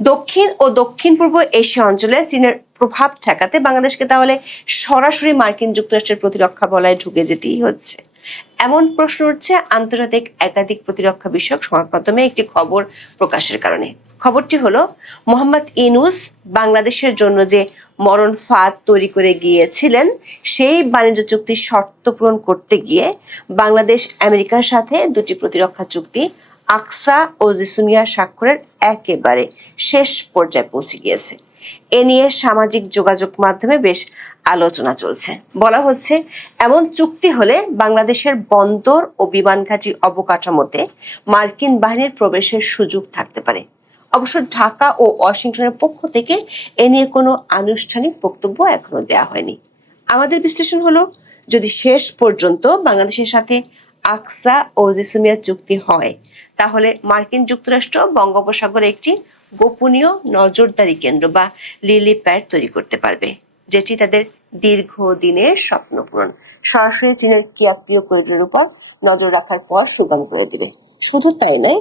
দক্ষিণ ও দক্ষিণ পূর্ব এশিয়া অঞ্চলে চীনের প্রভাব ঠেকাতে বাংলাদেশকে তাহলে সরাসরি মার্কিন যুক্তরাষ্ট্রের প্রতিরক্ষা বলয়ে ঢুকে যেতেই হচ্ছে। এমন প্রশ্ন উঠছে আন্তর্জাতিক একাধিক প্রতিরক্ষা বিষয়ক সংবাদ মাধ্যমে একটি খবর প্রকাশের কারণে। খবরটি হলো, মোহাম্মদ ইউনূস বাংলাদেশের জন্য যে মরণ ফাঁদ তৈরি করে গিয়েছিলেন, সেই বাণিজ্য চুক্তির শর্ত পূরণ করতে গিয়ে বাংলাদেশ আমেরিকার সাথে দুটি প্রতিরক্ষা চুক্তি আকসা ও জিসুমিয়া স্বাক্ষরের একেবারে শেষ পর্যায়ে পৌঁছে গিয়েছে। এ নিয়ে সামাজিক যোগাযোগ মাধ্যমে বেশ আলোচনা চলছে। বলা হচ্ছে, এমন চুক্তি হলে বাংলাদেশের বন্দর ও বিমান ঘাঁটি অবকাঠামোতে মার্কিন বাহিনীর প্রবেশের সুযোগ থাকতে পারে। অবশ্য ঢাকা ও ওয়াশিংটনের পক্ষ থেকে এ নিয়ে কোনো আনুষ্ঠানিক বক্তব্য এখনো দেওয়া হয়নি। আমাদের বিশ্লেষণ হলো, যদি শেষ পর্যন্ত বাংলাদেশের সাথে আকসা ও জিসুমিয়া চুক্তি হয়, তাহলে মার্কিন যুক্তরাষ্ট্র বঙ্গোপসাগরে একটি গোপনীয় নজরদারি কেন্দ্র বা লিলি প্যাড তৈরি করতে পারবে, যেটি তাদের দীর্ঘদিনের স্বপ্ন পূরণ সরাসরি চীনের কিয়াকপিও করিডোরের উপর নজর রাখার পর সুগম করে দিবে। শুধু তাই নয়,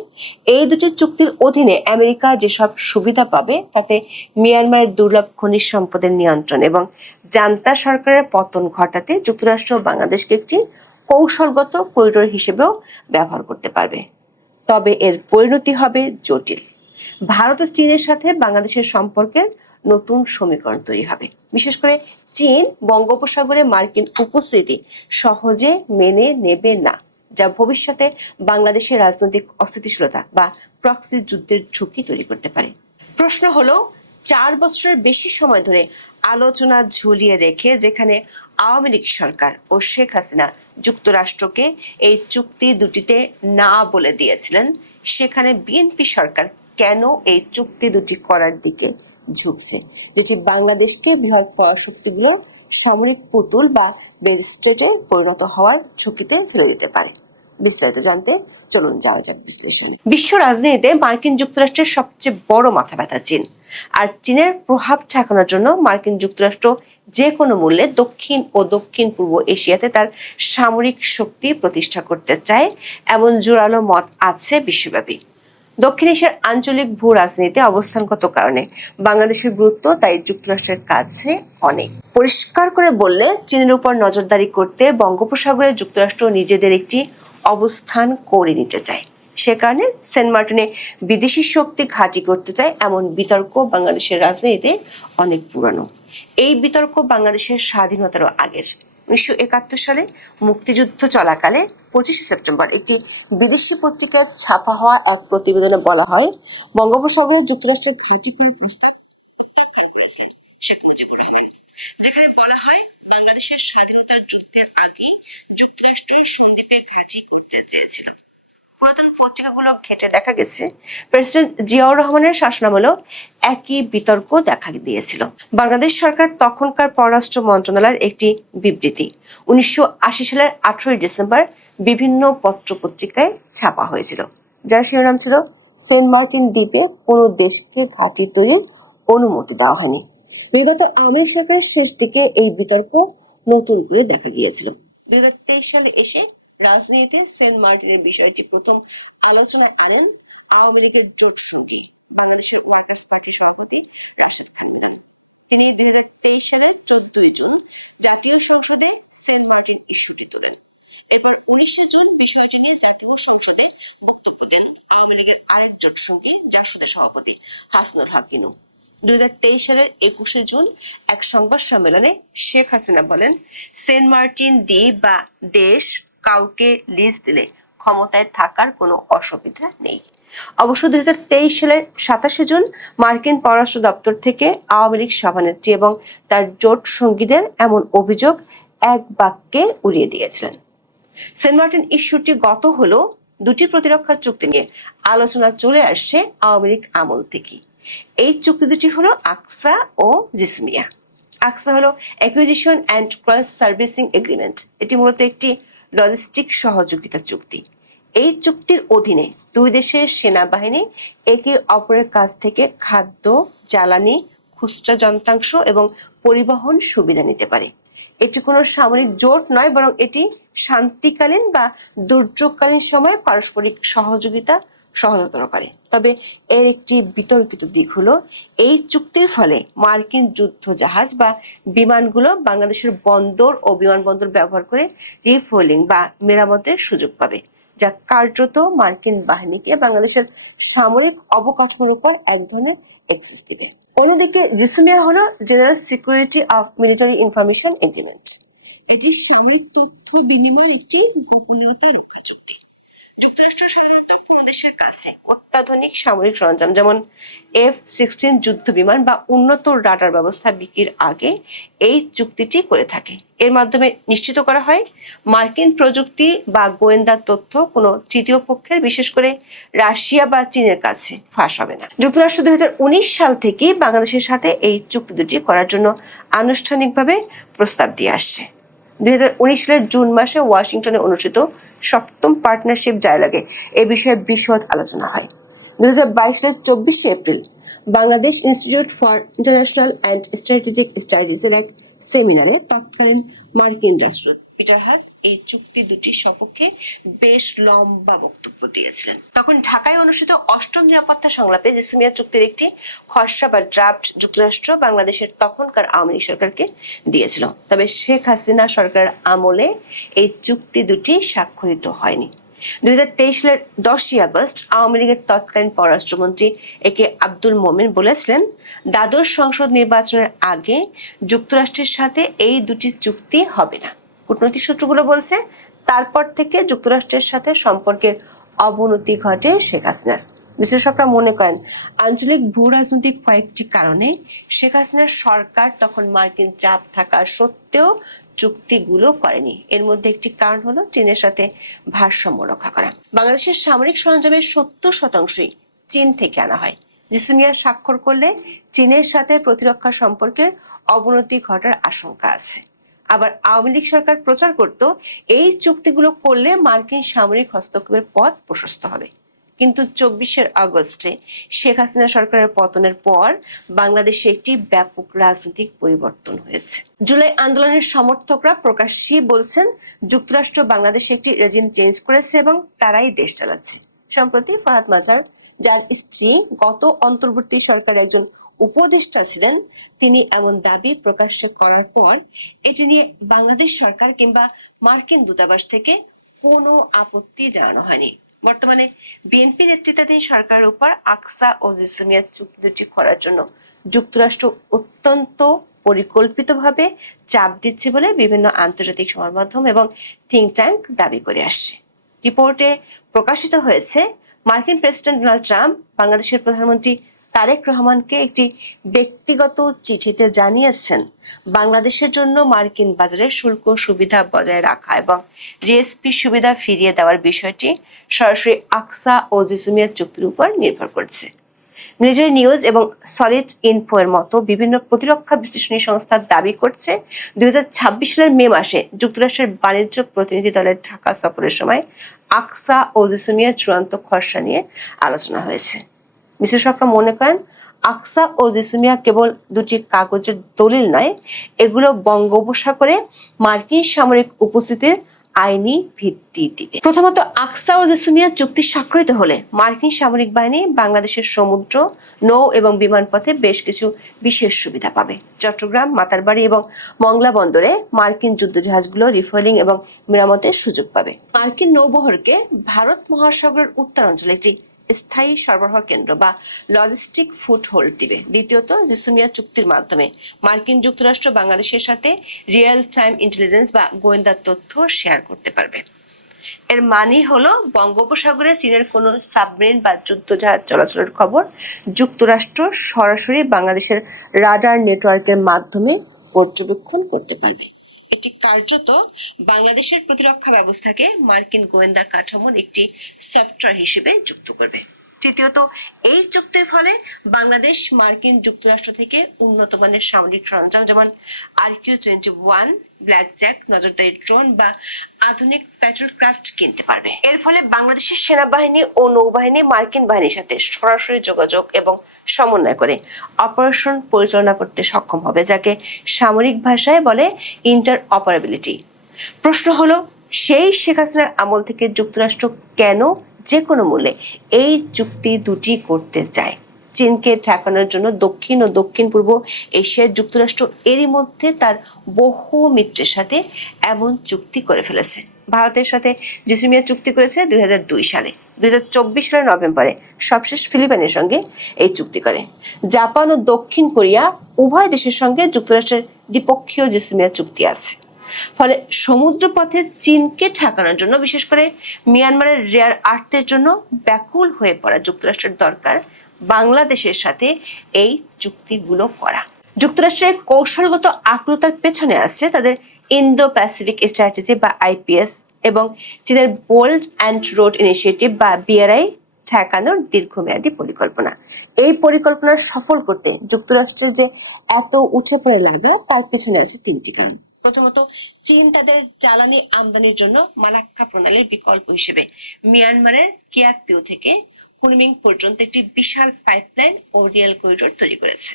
এই দুটি চুক্তির অধীনে আমেরিকা যেসব সুবিধা পাবে তাতে মিয়ানমারের দুর্লভ খনিজ সম্পদের নিয়ন্ত্রণ এবং জান্তা সরকারের পতন ঘটাতে যুক্তরাষ্ট্র বাংলাদেশকে একটি কৌশলগত করিডোর হিসেবেও ব্যবহার করতে পারবে। তবে এর পরিণতি হবে জটিল। ভারত ও চীনের সাথে বাংলাদেশের সম্পর্কের নতুন সমীকরণ তৈরি হবে। বিশেষ করে চীন বঙ্গোপসাগরে মার্কিন উপস্থিতি সহজে মেনে নেবে না, যা ভবিষ্যতে বাংলাদেশের রাজনৈতিক অস্থিতিশীলতা বা প্রক্সি যুদ্ধের ঝুঁকি তৈরি করতে পারে। প্রশ্ন হলো, 4 বছরের বেশি সময় ধরে আলোচনা ঝুলিয়ে রেখে যেখানে আওয়ামী লীগ সরকার ও শেখ হাসিনা যুক্তরাষ্ট্রকে এই চুক্তি দুটিতে না বলে দিয়েছিলেন, সেখানে বিএনপি সরকার কেন এই চুক্তি দুটি করার দিকে ঝুঁকছে, যেটি বাংলাদেশকে বৃহৎ পরাশক্তিগুলোর সামরিক পুতুল বা বেজস্টেটে পরিণত হওয়ার ঝুঁকিতে ফেলে দিতে পারে। বিস্তারিত জানতে চলুন যাওয়া যাক বিশ্লেষণে। বিশ্ব রাজনীতিতে মার্কিন যুক্তরাষ্ট্রের সবচেয়ে বড় মাথা ব্যথা চীন, আর চীনের প্রভাব ঠেকানোর জন্য মার্কিন যুক্তরাষ্ট্র যে কোনো মূল্যে দক্ষিণ ও দক্ষিণ পূর্ব এশিয়াতে তার সামরিক শক্তি প্রতিষ্ঠা করতে চায়, এমন জোরালো মত আছে বিশ্বব্যাপী। দক্ষিণ এশিয়ার আঞ্চলিক ভূ রাজনীতিতে অবস্থানগত কারণে বাংলাদেশের গুরুত্ব তাই যুক্তরাষ্ট্রের কাছে অনেক। পরিষ্কার করে বললে, চীনের উপর নজরদারি করতে বঙ্গোপসাগরে যুক্তরাষ্ট্র নিজেদের একটি অবস্থান করে নিতে চায়। সে কারণে সেন্ট মার্টিনে বিদেশি শক্তি ঘাঁটি করতে চায়, এমন বিতর্ক বাংলাদেশের রাজনীতিতে অনেক পুরানো। এই বিতর্ক বাংলাদেশের স্বাধীনতারও আগের। 1971 সালে মুক্তিযুদ্ধ চলাকালে 25 সেপ্টেম্বর একটি বিদেশি পত্রিকার ছাপা হওয়া এক প্রতিবেদনে বলা হয়, বঙ্গোপসাগরে যুক্তরাষ্ট্রের ঘাঁটি করার প্রস্তাব শেখ মুজিবুর রহমান, যেখানে বলা হয় বাংলাদেশের স্বাধীনতার যুদ্ধের আগে যুক্তরাষ্ট্রের সন্দ্বীপে ঘাঁটি করতে চেয়েছিল। পুরাতন পত্রিকাগুলো ঘেঁটে দেখা গেছে, প্রেসিডেন্ট জিয়াউর রহমানের শাসনামলেও একই বিতর্ক দেখা দিয়েছিল। বাংলাদেশ সরকার তখনকার পররাষ্ট্র মন্ত্রণালয়ের একটি বিবৃতি 1980 সালের 18 ডিসেম্বর বিভিন্ন পত্র পত্রিকায় ছাপা হয়েছিল, যার শিরোনাম ছিল, সেন্ট মার্টিন দ্বীপে কোনো দেশকে ঘাঁটি তৈরির অনুমতি দেওয়া হয়নি। বিগত আওয়ামী লীগ সরকারের শেষ দিকে এই বিতর্ক নতুন করে দেখা গিয়েছিল। 2023 সালে এসে রাজনীতিতে সেন্ট মার্টিনের বিষয়টি প্রথম আলোচনা আনেন আওয়ামী লীগের জোট সঙ্গী বাংলাদেশের ওয়ার্কার্স পার্টির সভাপতি রাশেদ খান। তিনি 2023 সালের 14 জুন জাতীয় সংসদে সেন্ট মার্টিন ইস্যুটি তোলেন। এরপর 19 জুন বিষয়টি নিয়ে জাতীয় সংসদে বক্তব্য দেন আওয়ামী লীগের আরেক জোট সঙ্গী জাসদের সভাপতি হাসনুল হক ইনু। 2023 সালের 21 জুন এক সংবাদ সম্মেলনে শেখ হাসিনা বলেন, সেন্ট মার্টিন দ্বীপ বা দেশ কাউকে লিজ দিলে ক্ষমতায় থাকার কোনো অসুবিধা নেই। অবশ্য 2023 সালের 27 জুন মার্কিন পররাষ্ট্র দপ্তর থেকে আওয়ামী লীগ সভানেত্রী এবং তার জোট সঙ্গীদের এমন অভিযোগ এক বাক্যে উড়িয়ে দিয়েছিলেন। সেন্ট মার্টিন ইস্যুটি গত হলো দুটি প্রতিরক্ষা চুক্তি নিয়ে আলোচনা চলে আসছে আওয়ামী লীগ আমল থেকে। এই চুক্তি দুটি হলো আকসা ও জিসমিয়া। আকসা হলো acquisition and cross servicing agreement. এটি মূলত একটি লজিস্টিক সহযোগিতা চুক্তি। এই চুক্তির অধীনে দুই দেশের সেনাবাহিনী একে অপরের কাছ থেকে খাদ্য, জ্বালানি, খুচরা যন্ত্রাংশ এবং পরিবহন সুবিধা নিতে পারে। এটি কোনো সামরিক জোট নয়, বরং এটি শান্তিকালীন বা দুর্যোগকালীন সময়ে পারস্পরিক সহযোগিতা সহজতর করে। তবে এর একটি বিতর্কিত দিক হলো এই চুক্তির ফলে মার্কিন যুদ্ধ জাহাজ বা বিমানগুলো বাংলাদেশের বন্দর ও বিমানবন্দর ব্যবহার করে রিফুয়েলিং বা মেরামতের সুযোগ পাবে, যা কার্যত মার্কিন বাহিনীকে বাংলাদেশের সামরিক অবকাঠামোর উপর এক ধরনের অ্যাক্সেস দিবে। অন্যদিকে জিসিমিয়া হলো general security of military information agreement. এটি সামরিক তথ্য বিনিময় একটি গোপনীয়তা রক্ষা চুক্তি। যুক্তরাষ্ট্র সাধারণত কোনো দেশের কাছে অত্যাধুনিক সামরিক সরঞ্জাম যেমন F-16 যুদ্ধ বিমান বা উন্নত রাডার ব্যবস্থা বিক্রির আগে এই চুক্তিটি করে থাকে। এর মাধ্যমে নিশ্চিত করা হয় মার্কিন প্রযুক্তি বা গোয়েন্দা তথ্য কোনো তৃতীয় পক্ষের, বিশেষ করে রাশিয়া বা চীনের কাছে ফাঁস হবে না। যুক্তরাষ্ট্র 2019 সাল থেকে বাংলাদেশের সাথে এই চুক্তি দুটি করার জন্য আনুষ্ঠানিকভাবে প্রস্তাব দিয়ে আসছে। 2019 সালের জুন মাসে ওয়াশিংটনে অনুষ্ঠিত সপ্তম পার্টনারশিপ ডায়ালগে এ বিষয়ে বিশদ আলোচনা হয়। 2022 সালের 24 April Bangladesh institute for international and strategic স্টাডিজের এক সেমিনারে তৎকালীন মার্কিন রাষ্ট্রদূত পিটার হাস এই চুক্তি দুটির সপক্ষে বেশ লম্বা বক্তব্য দিয়েছিলেন। তখন ঢাকায় অনুষ্ঠিত অষ্টম নিরাপত্তা সংলাপে জিসিমিয়া চুক্তির একটি খসড়া বা ড্রাফট যুক্তরাষ্ট্র বাংলাদেশের তখনকার আওয়ামী লীগ সরকারকে দিয়েছিল। তবে শেখ হাসিনা সরকারের আমলে এই চুক্তি দুটি স্বাক্ষরিত হয়নি। 2023 সালের 10 আগস্ট আওয়ামী লীগের তৎকালীন পররাষ্ট্রমন্ত্রী একে আব্দুল মোমেন বলেছিলেন, দ্বাদশ সংসদ নির্বাচনের আগে যুক্তরাষ্ট্রের সাথে এই দুটি চুক্তি হবে না। কূটনৈতিক সূত্রগুলো বলছে, তারপর থেকে যুক্তরাষ্ট্রের সাথে সম্পর্কের অবনতি ঘটে শেখ হাসিনার। বিশ্লেষকরা মনে করেন, আঞ্চলিক ভূ রাজনৈতিক কয়েকটি কারণে শেখ হাসিনার সরকার তখন মার্কিন চাপ থাকা সত্ত্বেও চুক্তিগুলো করেনি। এর মধ্যে একটি কারণ হলো চীনের সাথে ভারসাম্য রক্ষা করা। বাংলাদেশের সামরিক সরঞ্জামের 70% চীন থেকে আনা হয়। জিসিমিয়া স্বাক্ষর করলে চীনের সাথে প্রতিরক্ষা সম্পর্কের অবনতি ঘটার আশঙ্কা আছে। আবার আওয়ামী লীগ সরকার প্রচার করত, এই চুক্তিগুলো করলে মার্কিন সামরিক হস্তক্ষেপের পথ প্রশস্ত হবে। কিন্তু 24 আগস্টে শেখ হাসিনা সরকারের পতনের পর বাংলাদেশে একটি ব্যাপক রাজনৈতিক পরিবর্তন হয়েছে। জুলাই আন্দোলনের সমর্থকরা প্রকাশ্যেই বলছেন, যুক্তরাষ্ট্র বাংলাদেশে একটি রেজিম চেঞ্জ করেছে এবং তারাই দেশ চালাচ্ছে। সম্প্রতি ফরহাদ মাজার, যার স্ত্রী গত অন্তর্বর্তী সরকারের একজন উপদেষ্টা ছিলেন, তিনি এমন দাবি প্রকাশ্যে করার পর এটি নিয়ে বাংলাদেশ সরকার কিংবা মার্কিন দূতাবাস থেকে কোনো আপত্তি জানানো হয়নি। বর্তমানে বিএনপি নেতৃত্বাধীন সরকারের উপর আকসা ও জিসিমিয়া চুক্তি দুটি করার জন্য যুক্তরাষ্ট্র অত্যন্ত পরিকল্পিতভাবে চাপ দিচ্ছে বলে বিভিন্ন আন্তর্জাতিক সংবাদ মাধ্যম এবং থিঙ্ক ট্যাঙ্ক দাবি করে আসছে। রিপোর্টে প্রকাশিত হয়েছে, মার্কিন প্রেসিডেন্ট ডোনাল্ড ট্রাম্প বাংলাদেশের প্রধানমন্ত্রী তারেক রহমানকে একটি ব্যক্তিগত চিঠিতে জানিয়েছেন, বাংলাদেশের জন্য মার্কিন বাজারে শুল্ক সুবিধা বজায় রাখা এবং জিএসপি সুবিধা ফিরিয়ে দেওয়ার বিষয়টি সরাসরি আকসা ও জিসিমিয়া চুক্তির উপর নির্ভর করছে। মিলিটারি নিউজ এবং সলিড ইনফো এর মতো বিভিন্ন প্রতিরক্ষা বিশ্লেষণী সংস্থা দাবি করছে, 2026 সালের মে মাসে যুক্তরাষ্ট্রের বাণিজ্য প্রতিনিধি দলের ঢাকা সফরের সময় আকসা ও জিসিমিয়ার চূড়ান্ত খসড়া নিয়ে আলোচনা হয়েছে। বিশ্লেষকরা মনে করেন, আকসা ও জিসিমিয়া কেবল দুটি কাগজের দলিল নয়, এগুলো বঙ্গোপসাগরে মার্কিন সামরিক উপস্থিতির আইনি ভিত্তি দিবে। প্রথমত, আকসা ও জিসিমিয়া চুক্তি স্বাক্ষরিত হলে মার্কিন সামরিক বাহিনী বাংলাদেশের সমুদ্র, নৌ এবং বিমান পথে বেশ কিছু বিশেষ সুবিধা পাবে। চট্টগ্রাম, মাতারবাড়ি এবং মংলা বন্দরে মার্কিন যুদ্ধজাহাজগুলো রিফুয়েলিং এবং মেরামতের সুযোগ পাবে। মার্কিন নৌবহরকে ভারত মহাসাগরের উত্তরাঞ্চলে একটি স্থায়ী সরবরাহ কেন্দ্র বা লজিস্টিক ফুটহোল্ড দিবে। দ্বিতীয়ত, জিসিমিয়া চুক্তির মাধ্যমে মার্কিন যুক্তরাষ্ট্র বাংলাদেশের সাথে রিয়েল টাইম ইন্টেলিজেন্স বা গোয়েন্দা তথ্য শেয়ার করতে পারবে। এর মানে হলো, বঙ্গোপসাগরে চীনের কোনো সাবমেরিন বা যুদ্ধজাহাজ চলাচলের খবর যুক্তরাষ্ট্র সরাসরি বাংলাদেশের রাডার নেটওয়ার্কের মাধ্যমে পর্যবেক্ষণ করতে পারবে। এটি কার্যত বাংলাদেশের প্রতিরক্ষা ব্যবস্থাকে মার্কিন গোয়েন্দা কাঠামোর একটি সফটওয়্যার হিসেবে যুক্ত করবে। তৃতীয়ত, এই চুক্তির ফলে বাংলাদেশ মার্কিন যুক্তরাষ্ট্র থেকে উন্নত মানের সামরিক সরঞ্জাম যেমন RQ-21, ব্ল্যাকজ্যাক, নজরদারি ড্রোন বা আধুনিক প্যাট্রোলক্রাফট কিনতে পারবে। এর ফলে বাংলাদেশের সেনাবাহিনী ও নৌবাহিনী মার্কিন বাহিনীর সাথে সরাসরি যোগাযোগ এবং সমন্বয় করে অপারেশন পরিচালনা করতে সক্ষম হবে, যাকে সামরিক ভাষায় বলে ইন্টার অপারেবিলিটি। প্রশ্ন হলো, সেই শেখ হাসিনার আমল থেকে যুক্তরাষ্ট্র কেন যে কোনো মূল্যে এই চুক্তি দুটি করতে চায়। চীনকে ঠেকানোর জন্য দক্ষিণ ও দক্ষিণ পূর্ব এশিয়ার যুক্তরাষ্ট্র এরই মধ্যে তার বহু মিত্রের সাথে এমন চুক্তি করে ফেলেছে। ভারতের সাথে জিসিমিয়া চুক্তি করেছে 2002 সালে। 2024 সালের নভেম্বরে সবশেষ ফিলিপাইনের সঙ্গে এই চুক্তি করে। জাপান ও দক্ষিণ কোরিয়া উভয় দেশের সঙ্গে যুক্তরাষ্ট্রের দ্বিপক্ষীয় জিসিমিয়া চুক্তি আছে। ফলে সমুদ্রপথে চীনকে ঠেকানোর জন্য, বিশেষ করে মিয়ানমারের রেয়ার আর্থের জন্য ব্যাকুল হয়ে পড়া যুক্তরাষ্ট্রের দরকার বাংলাদেশের সাথে এই চুক্তিগুলো করা। যুক্তরাষ্ট্রের কৌশলগত আকুলতার পেছনে আছে তাদের ইন্দো প্যাসিফিক স্ট্র্যাটেজি বা আইপিএস এবং চীনের বোল্ড অ্যান্ড রোড ইনিশিয়েটিভ বা বিআরআই ঠেকানোর দীর্ঘমেয়াদী পরিকল্পনা। এই পরিকল্পনা সফল করতে যুক্তরাষ্ট্রের যে এত উঠে পড়ে লাগা, তার পেছনে আছে তিনটি কারণ। প্রথমত, চীন তাদের জ্বালানি আমদানির জন্য মালাক্কা প্রণালীর বিকল্প হিসেবে মিয়ানমারের কিয়াকপিও থেকে কুনমিং পর্যন্ত একটি বিশাল পাইপলাইন ও রেল করিডোর তৈরি করেছে।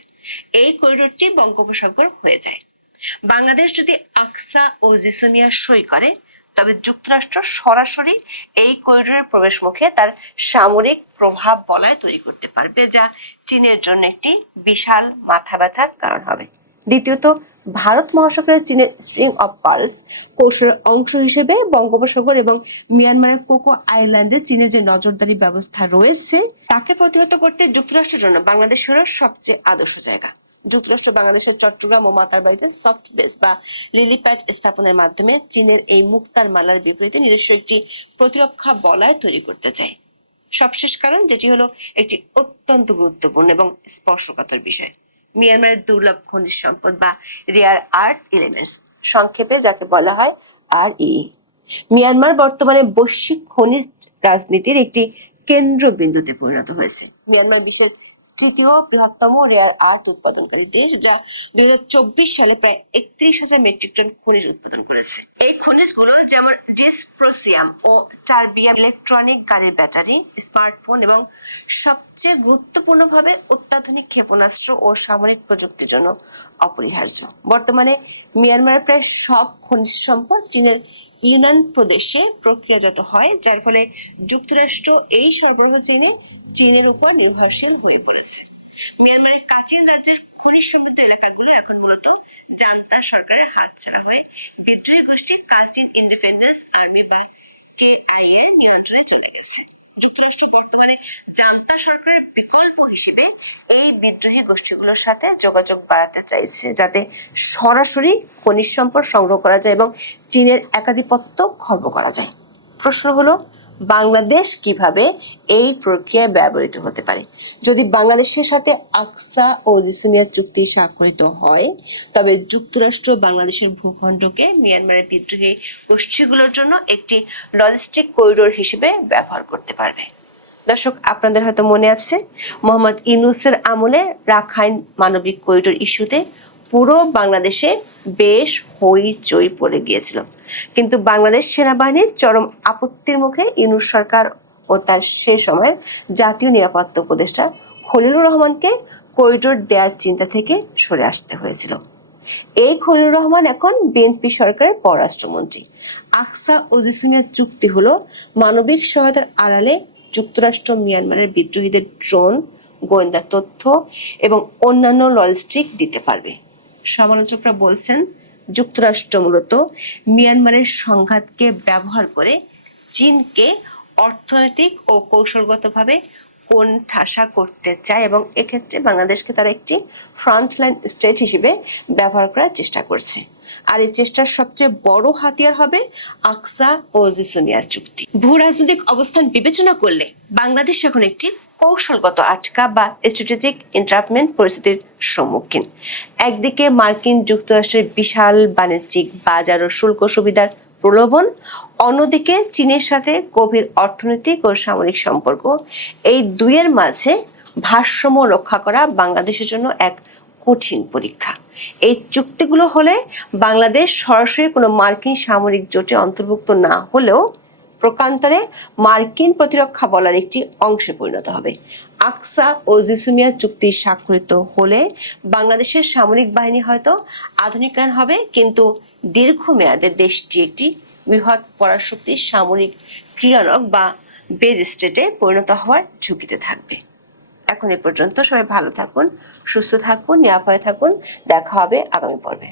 এই করিডোরটি বঙ্গোপসাগর হয়ে যায়। বাংলাদেশ যদি আকসা ও জিসমিয়া সই করে, তবে যুক্তরাষ্ট্র সরাসরি এই করিডোরের প্রবেশ মুখে তার সামরিক প্রভাব বলয় তৈরি করতে পারবে, যা চীনের জন্য একটি বিশাল মাথা ব্যথার কারণ হবে। দ্বিতীয়ত, ভারত মহাসাগরের চীনের স্ট্রিং অফ পার্লস কৌশলের অংশ হিসেবে বঙ্গোপসাগর এবং মিয়ানমারের কোকো আইল্যান্ডে চীনের যে নজরদারি ব্যবস্থা রয়েছে, তাকে প্রতিহত করতে যুক্তরাষ্ট্রের জন্য বাংলাদেশ হলো সবচেয়ে আদর্শ জায়গা। যুক্তরাষ্ট্র বাংলাদেশের চট্টগ্রাম ও মাতারবাড়িতে সফট বেস বা লিলিপ্যাড স্থাপনের মাধ্যমে চীনের এই মুক্তার মালার বিপরীতে নিজস্ব একটি প্রতিরক্ষা বলয় তৈরি করতে চায়। সবশেষ কারণ, যেটি হলো একটি অত্যন্ত গুরুত্বপূর্ণ এবং স্পর্শকাতর বিষয়, মিয়ানমারের দুর্লভ খনিজ সম্পদ বা রেয়ার আর্থ এলিমেন্টস, সংক্ষেপে যাকে বলা হয় RE। মিয়ানমার বর্তমানে বৈশ্বিক খনিজ রাজনীতির একটি কেন্দ্রবিন্দুতে পরিণত হয়েছে। মিয়ানমার বিশ্বের তৃতীয় বৃহত্তম রেয়ার আর্থ উৎপাদনকারী দেশ, যা 2024 সালে প্রায় 31,000 মেট্রিক টন খনিজ উৎপাদন করেছে। এই খনিজগুলো যেমন ডিসপ্রোসিয়াম ও টারবিয়াম ইলেকট্রনিক গাড়ির ব্যাটারি, স্মার্টফোন এবং সবচেয়ে গুরুত্বপূর্ণভাবে অত্যাধুনিক ক্ষেপণাস্ত্র ও সামরিক প্রযুক্তির জন্য অপরিহার্য। বর্তমানে মিয়ানমারের প্রায় সব খনিজ সম্পদ চীনের ইউনান প্রদেশে প্রক্রিয়াজাত হয়, যার ফলে যুক্তরাষ্ট্র এই সরবরাহ চেনে চীনের উপর নির্ভরশীল হয়ে পড়েছে। মিয়ানমারের কাচিন রাজ্যের খনিজ সমৃদ্ধ এলাকাগুলো এখন মূলত জান্তা সরকারের হাতছাড়া হয়ে বিদ্রোহী গোষ্ঠী কাচিন ইন্ডিপেন্ডেন্স আর্মি বা KIA নিয়ন্ত্রণে চলে গেছে। যুক্তরাষ্ট্র বর্তমানে জান্তা সরকারের বিকল্প হিসেবে এই বিদ্রোহী গোষ্ঠীগুলোর সাথে যোগাযোগ বাড়াতে চাইছে, যাতে সরাসরি খনিজ সম্পদ সংগ্রহ করা যায় এবং চীনের একাধিপত্য খর্ব করা যায়। প্রশ্ন হলো, বাংলাদেশ কিভাবে এই প্রক্রিয়ায় ব্যবহৃত হতে পারে? যদি বাংলাদেশের সাথে আকসা ও জিসমিয়া চুক্তি স্বাক্ষরিত হয়, তবে যুক্তরাষ্ট্র বাংলাদেশের ভূখণ্ডকে মিয়ানমারের বিদ্রোহী গোষ্ঠীগুলোর জন্য একটি লজিস্টিক করিডোর হিসেবে ব্যবহার করতে পারবে। দর্শক, আপনাদের হয়তো মনে আছে, মোহাম্মদ ইউনূসের আমলে রাখাইন মানবিক করিডোর ইস্যুতে পুরো বাংলাদেশে বেশ হইচই পড়ে গিয়েছিল। কিন্তু বাংলাদেশ সেনাবাহিনীর চরম আপত্তির মুখে ইউনূস সরকার ও তার সে সময়ের জাতীয় নিরাপত্তা উপদেষ্টা খলিলুর রহমানকে করিডোর দেওয়ার চিন্তা থেকে সরে আসতে হয়েছিল। এই খলিলুর রহমান এখন বিএনপি সরকারের পররাষ্ট্রমন্ত্রী। আকসা ও জিসমিয়া চুক্তি হলো মানবিক সহায়তার আড়ালে যুক্তরাষ্ট্র মিয়ানমারের বিদ্রোহীদের ড্রোন, গোয়েন্দা তথ্য এবং অন্যান্য লজিস্টিক দিতে পারবে। সমালোচকরা বলছেন, যুক্তরাষ্ট্র মূলত মিয়ানমারের সংঘাতকে ব্যবহার করে চীনকে অর্থনৈতিক ও কৌশলগতভাবে কোণঠাসা করতে চায় এবং এক্ষেত্রে বাংলাদেশকে তারা একটি ফ্রন্টলাইন স্টেট হিসেবে ব্যবহার করার চেষ্টা করছে। আর এই চেষ্টার সবচেয়ে বড় হাতিয়ার হবে আকসা ও জিসমিয়ার চুক্তি। ভূ রাজনৈতিক অবস্থান বিবেচনা করলে বাংলাদেশ এখন একটি কৌশলগত আটকা বা স্ট্র্যাটেজিক ইন্টারাপমেন্ট পরিস্থিতির সম্মুখীন। একদিকে মার্কিন যুক্তরাষ্ট্রের বিশাল বাণিজ্যিক বাজার ও শুল্ক সুবিধার প্রলোভন, অন্যদিকে চীনের সাথে গভীর অর্থনৈতিক ও সামরিক সম্পর্ক। এই দুইয়ের মাঝে ভারসাম্য রক্ষা করা বাংলাদেশের জন্য এক কঠিন পরীক্ষা। এই চুক্তিগুলো হলে বাংলাদেশ সরাসরি কোনো মার্কিন সামরিক জোটে অন্তর্ভুক্ত না হলেও প্রকান্তরে মার্কিন প্রতিরক্ষা বলার একটি অংশে পরিণত হবে। আকসা ও জিসমিয়া চুক্তি স্বাক্ষরিত হলে বাংলাদেশের সামরিক বাহিনী হয়তো আধুনিকায়ন হবে, কিন্তু দীর্ঘমেয়াদে দেশটি একটি বৃহৎ পরাশক্তির সামরিক ক্রিয়ানক বা বেজ স্টেটে পরিণত হওয়ার ঝুঁকিতে থাকবে। এখন এ পর্যন্ত, সবাই ভালো থাকুন, সুস্থ থাকুন, নিরাপদে থাকুন। দেখা হবে আগামী পর্বে।